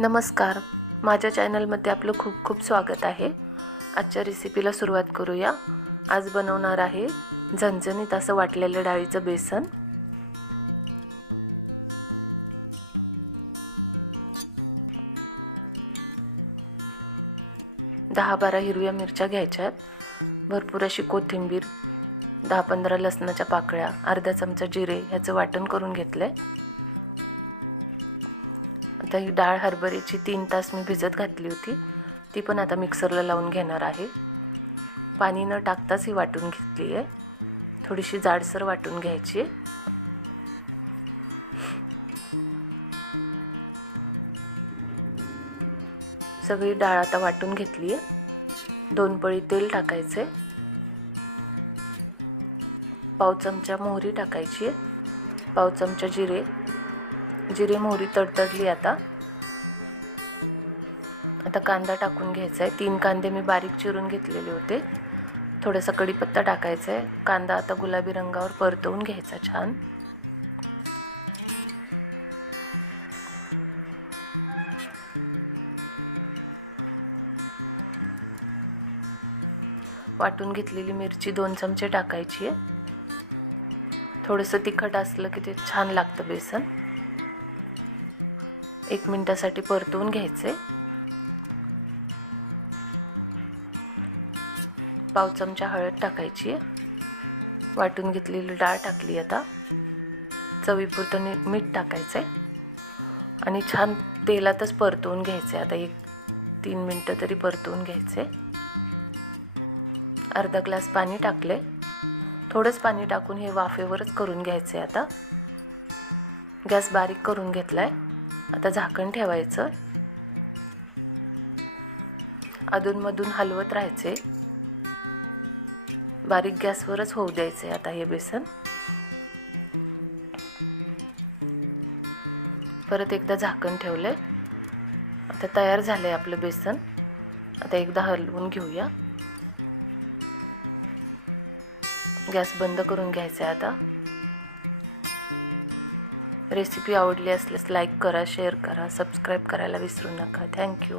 नमस्कार. माझ्या चॅनलमध्ये आपलं खूप खूप स्वागत आहे. आजच्या रेसिपीला सुरुवात करूया. आज बनवणार आहे झणझणीत असं वाटलेलं डाळीचं बेसन. दहा बारा हिरव्या मिरच्या घ्यायच्यात. भरपूर अशी कोथिंबीर दहा पंधरा लसणाच्या पाकळ्या अर्धा चमचा जिरे ह्याचं वाटण करून घेतलंय. आता ही डाळ हरभऱ्याची तीन तास मी भिजत घातली होती. ती पण आता मिक्सरला लावून घेणार आहे. पाणी न टाकताच ही वाटून घेतली आहे. थोडीशी जाडसर वाटून घ्यायची सगळी डाळ आता वाटून घेतली आहे. दोन पळी तेल टाकायचे पाव चमचा मोहरी टाकायची पाव चमचा जिरे. जिरे मोहरी तडतडली आता. आता कांदा टाकून घ्यायचा आहे तीन कांदे मी बारीक चिरून घेतलेले होते. थोडासा कढीपत्ता टाकायचा आहे कांदा आता गुलाबी रंगावर परतवून घ्यायचा छान. वाटून घेतलेली मिरची दोन चमचे टाकायची आहे थोडंसं तिखट असलं की ते छान लागतं बेसन. एक मिनिटासाठी परतवून घ्यायचे. पाव चमचा हळद टाकायची. वाटून घेतलेली डाळ टाकली आता. चवीपुरतं मीठ टाकायचंय. आणि छान तेलातच परतवून घ्यायचे आता एक तीन मिनटं तरी परतवून घ्यायचे अर्धा ग्लास पाणी टाकले थोडंच पाणी टाकून हे वाफेवरच करून घ्यायचे आता. गॅस बारीक करून घेतलाय. आता झाकण ठेवायचं. अधूनमधून हलवत राहायचे. बारीक गॅसवरच होऊ द्यायचे आता हे बेसन. परत एकदा झाकण ठेवले आता तयार झालंय आपलं बेसन. आता एकदा हलवून घेऊया. गॅस बंद करून घ्यायचा आता. रेसिपी आवडली असल्यास लाईक करा शेअर करा सबस्क्राईब करायला विसरू नका. थँक्यू